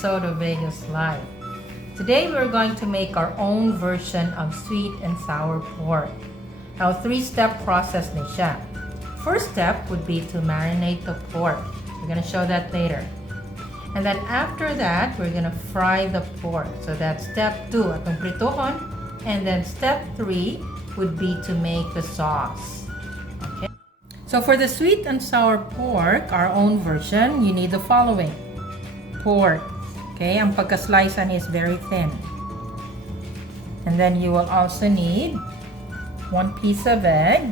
episode of Vegas Live. Today we're going to make our own version of sweet and sour pork. Now, 3-step process na siya. First step would be to marinate the pork. We're gonna show that later. And then after that, we're gonna fry the pork. So that's step 2, atong pritohon. And then step 3 would be to make the sauce. Okay. So for the sweet and sour pork, our own version, you need the following. Pork. Okay, ang pagka-slicean is very thin. And then you will also need 1 piece of egg,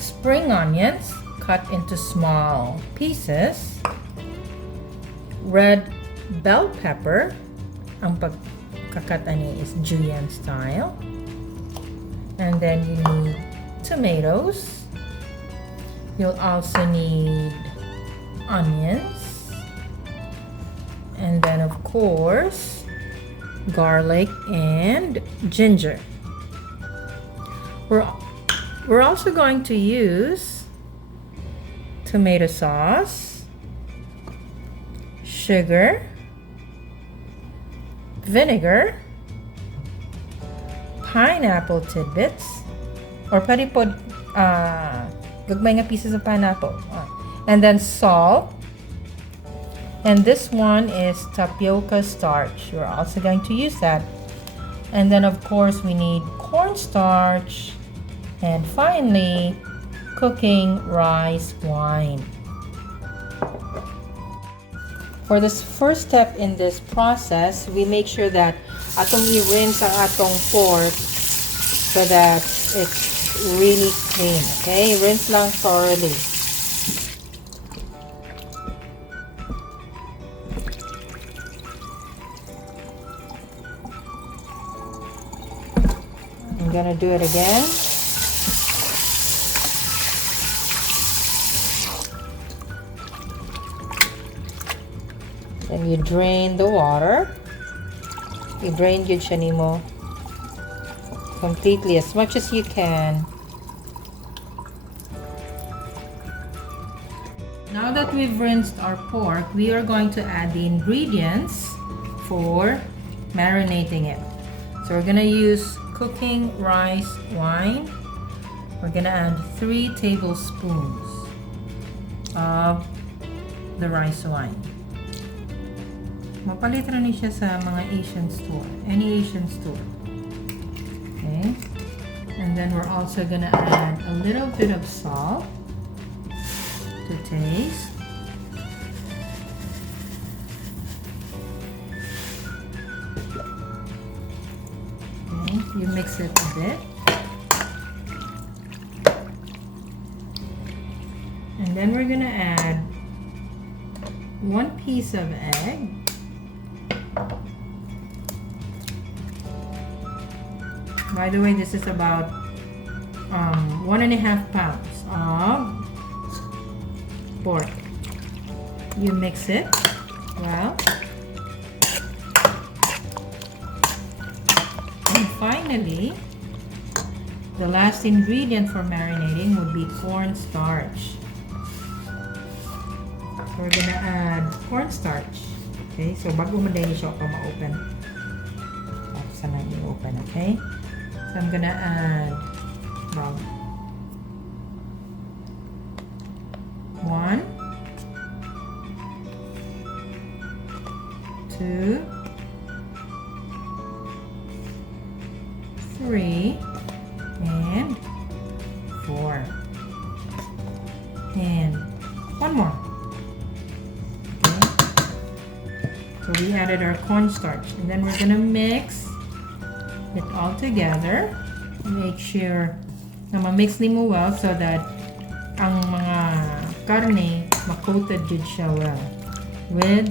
spring onions cut into small pieces, red bell pepper, ang pagkakat ani is julienne style, and then you need tomatoes. You'll also need onions, and then of course garlic and ginger. We're also going to use tomato sauce, sugar, vinegar, pineapple tidbits, or pwede po gagmay nga pieces of pineapple, and then salt. And this one is tapioca starch. We're also going to use that. And then of course we need cornstarch, and finally cooking rice wine. For this first step in this process, we make sure that atong i-rinse ang atong pork so that it's really clean. Okay, rinse lang thoroughly. I'm gonna do it again. Then you drain the water. You drain yun siya nimo completely, as much as you can. Now that we've rinsed our pork, we are going to add the ingredients for marinating it. So we're gonna use cooking rice wine. We're gonna add 3 tablespoons of the rice wine. Mapalit rin siya sa mga Asian store, any Asian store. Okay, and then we're also gonna add a little bit of salt to taste. Okay, you mix it a bit. And then we're gonna add 1 piece of egg. By the way, this is about 1.5 pounds of pork. You mix it well. And finally, the last ingredient for marinating would be cornstarch. So we're gonna add cornstarch. Okay, so bago mo din siya pa ma-open. Sana i-open, okay? So I'm gonna add about 1, 2, 3, and 4. And 1 more. Okay. So we added our cornstarch, and then we're gonna mix it all together. Make sure na ma-mix ni mo well so that ang mga karne ma-coated good siya well with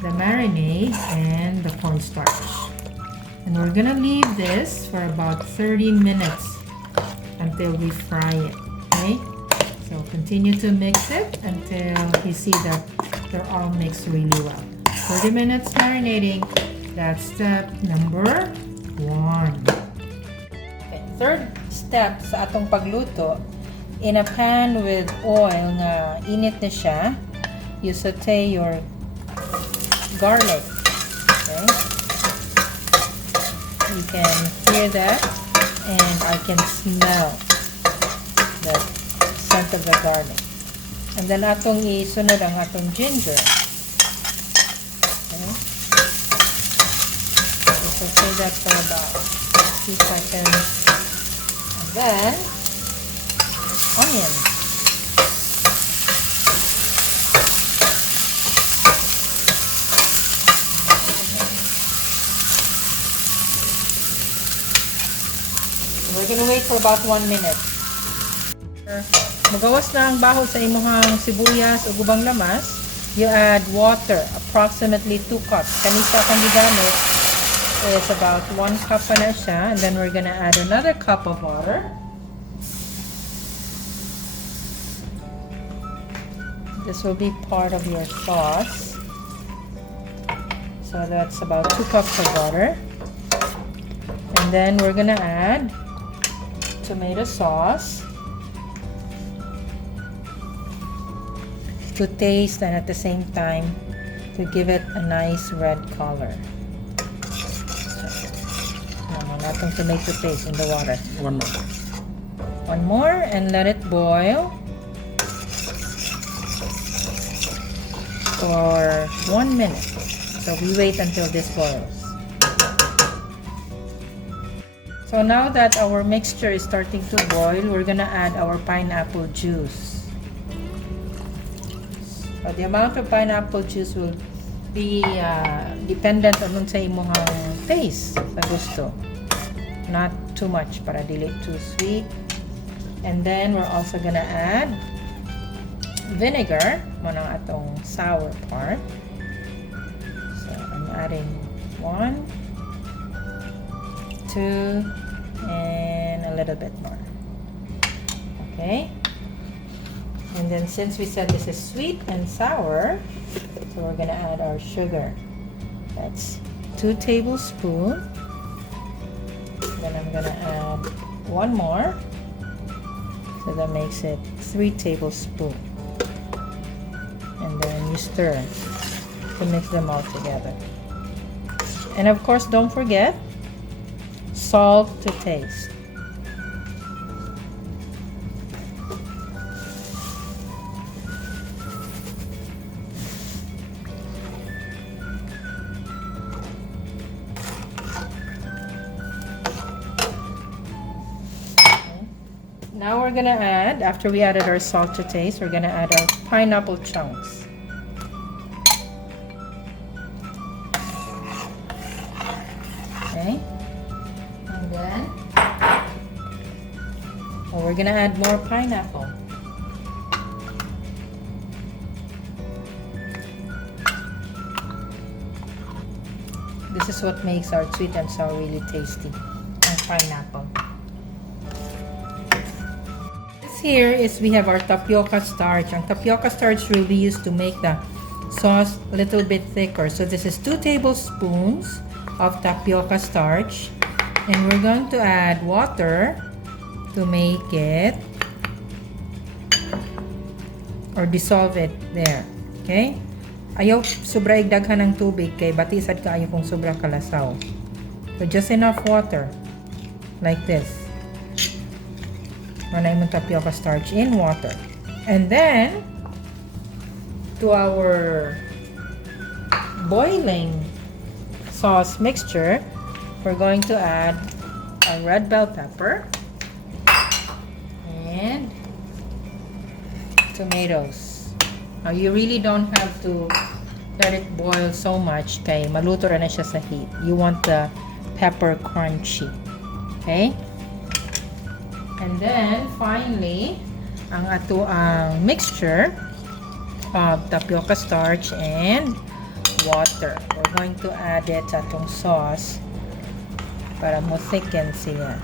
the marinade and the cornstarch. And we're gonna leave this for about 30 minutes until we fry it. Okay? So continue to mix it until you see that they're all mixed really well. 30 minutes marinating. That's step number 1. Okay, third step sa atong pagluto, in a pan with oil na init na siya, you saute your garlic. Okay, you can hear that, and I can smell the scent of the garlic. And then atong isunod ang atong ginger. Okay, so say that for about 2 seconds. And then onion. We're gonna wait for about 1 minute. Magawas na ang baho sa imuhang sibuyas o gubang lamas. You add water, approximately 2 cups. Kanisa kang gigamit is about 1 cup pa na siya. And then we're gonna add another cup of water. This will be part of your sauce. So that's about 2 cups of water. And then we're gonna add tomato sauce to taste, and at the same time to give it a nice red color. Natong tomato paste in the water. One more and let it boil for 1 minute. So we wait until this boils. So now that our mixture is starting to boil, we're gonna add our pineapple juice. So the amount of pineapple juice will be dependent on sa imong taste sa gusto. Not too much para dili too sweet. And then we're also gonna add vinegar, mo nang atong sour part. So I'm adding 1, 2, and a little bit more. Okay, and then since we said this is sweet and sour, so we're gonna add our sugar. That's 2 tablespoons. Then I'm gonna add 1 more, so that makes it 3 tablespoons. And then you stir to mix them all together. And of course, don't forget salt to taste. Now we're gonna add, after we added our salt to taste, we're gonna add our pineapple chunks. Okay. And then, we're gonna add more pineapple. This is what makes our sweet and sour really tasty, ang pineapple. Here is we have our tapioca starch. Ang tapioca starch will be used to make the sauce a little bit thicker. So this is 2 tablespoons of tapioca starch, and we're going to add water to make it or dissolve it there. Okay? Ayaw sobra igdaghan ng tubig kay batisad ka ayaw kung sobra kalasaw. So just enough water like this. Manay mo tapioca starch in water. And then to our boiling sauce mixture, we're going to add a red bell pepper and tomatoes. Now you really don't have to let it boil so much kay maluto na siya sa heat. You want the pepper crunchy. Okay? And then, finally, ang ato ang mixture of tapioca starch and water. We're going to add it sa atong sauce para mo thicken siya.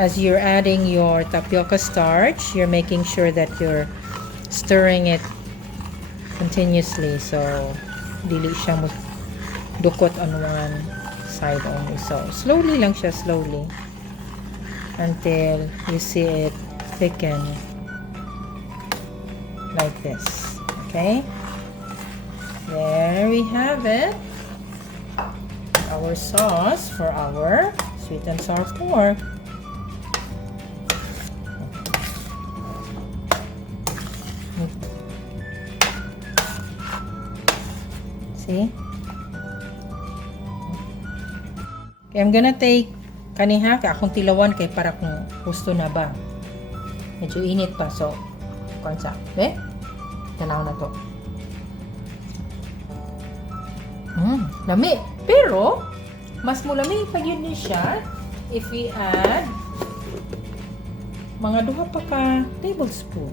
As you're adding your tapioca starch, you're making sure that you're stirring it continuously so dili siya mo dukot on one side only. So, slowly lang siya, slowly, until you see it thicken like this. Okay? There we have it. Our sauce for our sweet and sour pork. See? Okay, I'm gonna take kaniha ka akong tilawan kay para kung gusto na ba. Medyo init pa, so konsa. Tanaw na to. Lami. Pero mas mulami pa yun ni siya if we add mga 2 pa ka tablespoon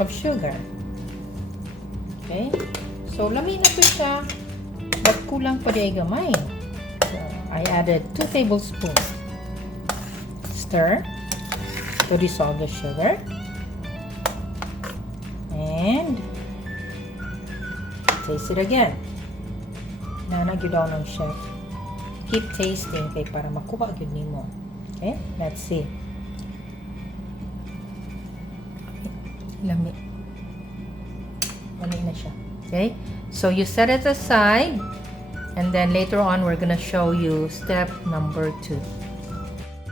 of sugar. Okay? So lami na to siya, but kulang pa di gamay. So I added 2 tablespoons. Stir to dissolve the sugar. And taste it again. Nanag yun daw ng chef. Keep tasting kay para makuha yun nimo. Okay? Let's see. Lami. Lami na siya. Okay? So you set it aside, and then later on we're gonna show you step number 2.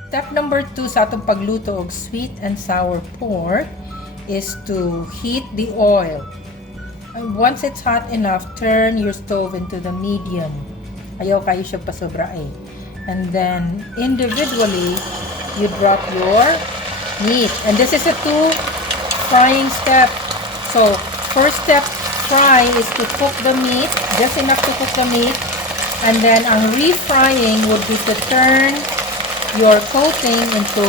Step number 2 sa atong pagluto og sweet and sour pork is to heat the oil. And once it's hot enough, turn your stove into the medium. Ayaw kayo siya pasobra eh. And then individually, you drop your meat. And this is a 2 frying step. So first step, fry, is to cook the meat, just enough to cook the meat. And then ang refrying would be to turn your coating into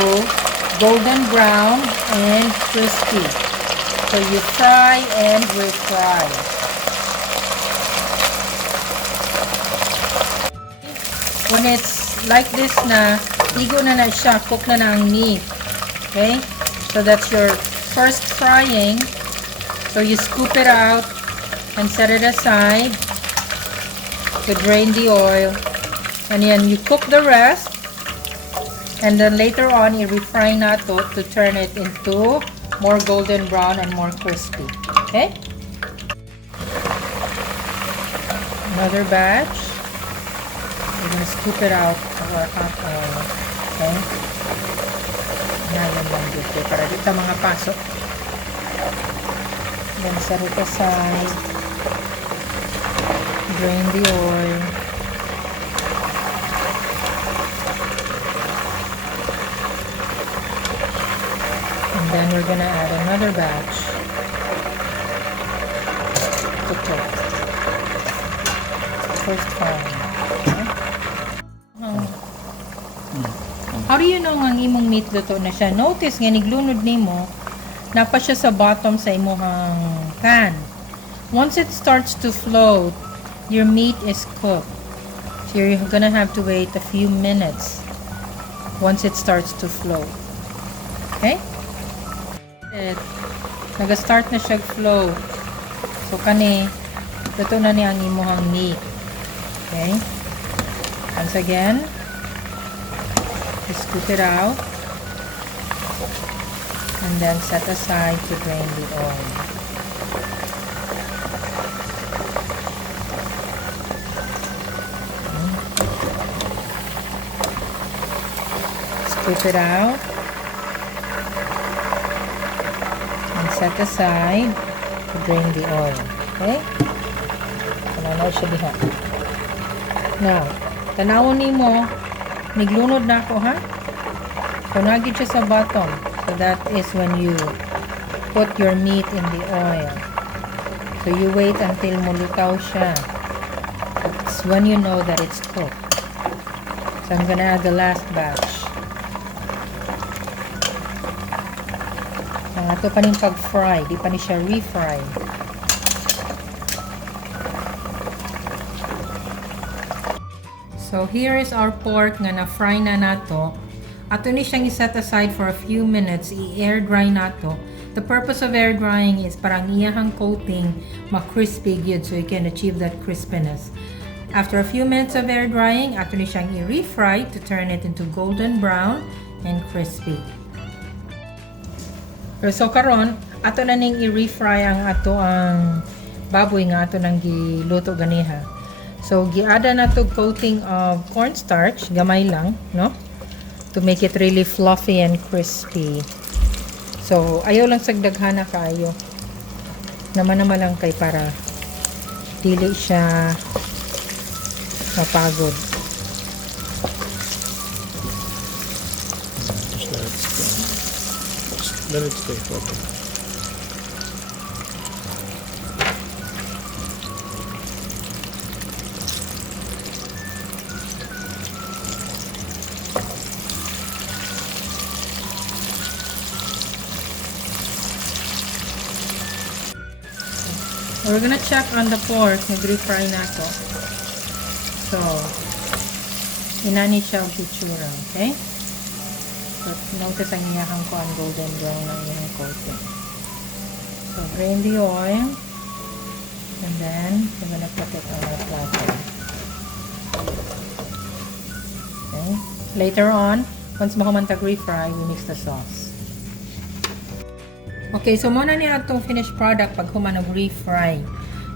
golden brown and crispy. So you fry and refry. When it's like this na, igo na na siya, cook na na ang meat. Okay? So that's your first frying. So you scoop it out and set it aside to drain the oil. And then you cook the rest. And then later on, you refry na to turn it into more golden brown and more crispy. Okay? Another batch. We're gonna scoop it out of our hot oil. Okay? Nalan lang dito para dito mga pasok. Then set it aside. Drain the oil. And then we're gonna add another batch to cook. First frying. Okay? How do you know nga ang imong meat luto na siya? Notice nga niglunod nimo, napa siya sa bottom sa imong pan. Once it starts to float, your meat is cooked. So you're gonna have to wait a few minutes once it starts to float. Okay? Nag-start na siya float. So kani luto na ni ang imong meat. Okay? Once again, scoop it out and then set aside to drain the oil. Scoop it out and set aside to drain the oil. Okay? Tanaw siya diha. Now, tanawon nimo, niglunod na ako ha. So nagid siya sa bottom. So that is when you put your meat in the oil. So you wait until mulutaw siya. That's when you know that it's cooked. So I'm gonna add the last batch. Ang ato pa ning pag-fry, di pa ni siya refry. So here is our pork nga na-fry na nato. Ato ni siyang i-set aside for a few minutes, i-air dry nato. The purpose of air drying is parang iyahang coating ma-crispy gyud so you can achieve that crispiness. After a few minutes of air drying, ato ni siyang i-refry to turn it into golden brown and crispy. So karon, ato na ning i-refry ang ato ang baboy nga ato nang giluto ganiha. So giada na to coating of cornstarch, gamay lang, no? To make it really fluffy and crispy. So ayaw lang sagdaghana kaayo. Naman lang kay para dili siya mapagod. Just let it stay for a bit. We're gonna check on the pork. Nag-refry na to. So, inani siya ang pitsura, okay? So, notice ang iyahang ko ang golden brown ng iyahang coating. So, drain the oil. And then, we're gonna put it on our platter. Okay? Later on, once makamantag refry, we mix the sauce. Okay, so muna niya itong finished product pag human refry.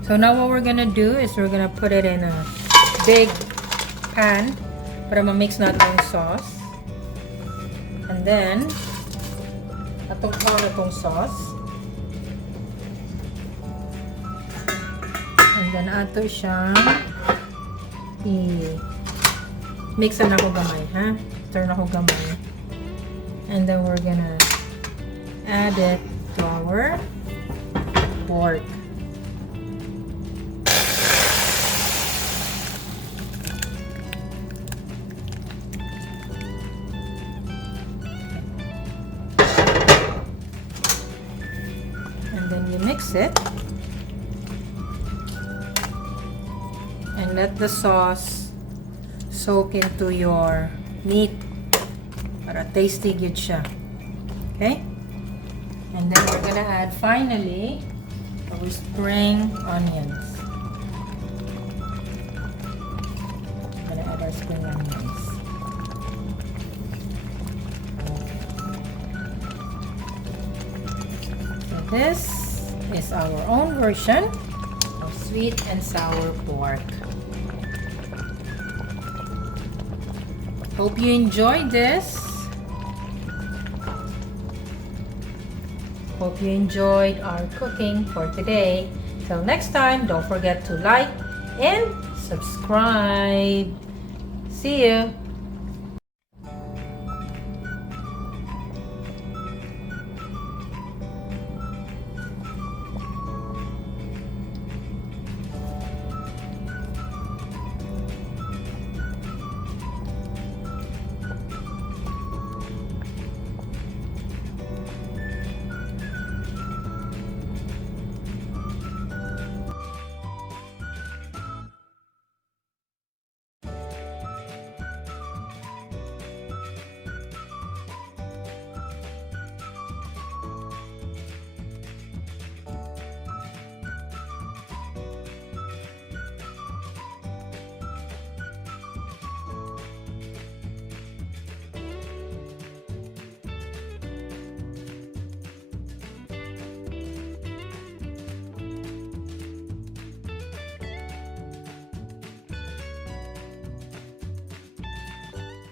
So now what we're gonna do is we're gonna put it in a big pan para ma-mix natin yung sauce. And then, itong sauce. And then ato siyang i-mix na ako gamay, ha? Turn ako gamay. And then we're gonna add it to our pork. And then you mix it and let the sauce soak into your meat para tasty good siya. Okay? And then we're gonna add finally our spring onions. We're gonna add our spring onions. So this is our own version of sweet and sour pork. Hope you enjoyed this. Hope you enjoyed our cooking for today. Till next time, don't forget to like and subscribe. See you.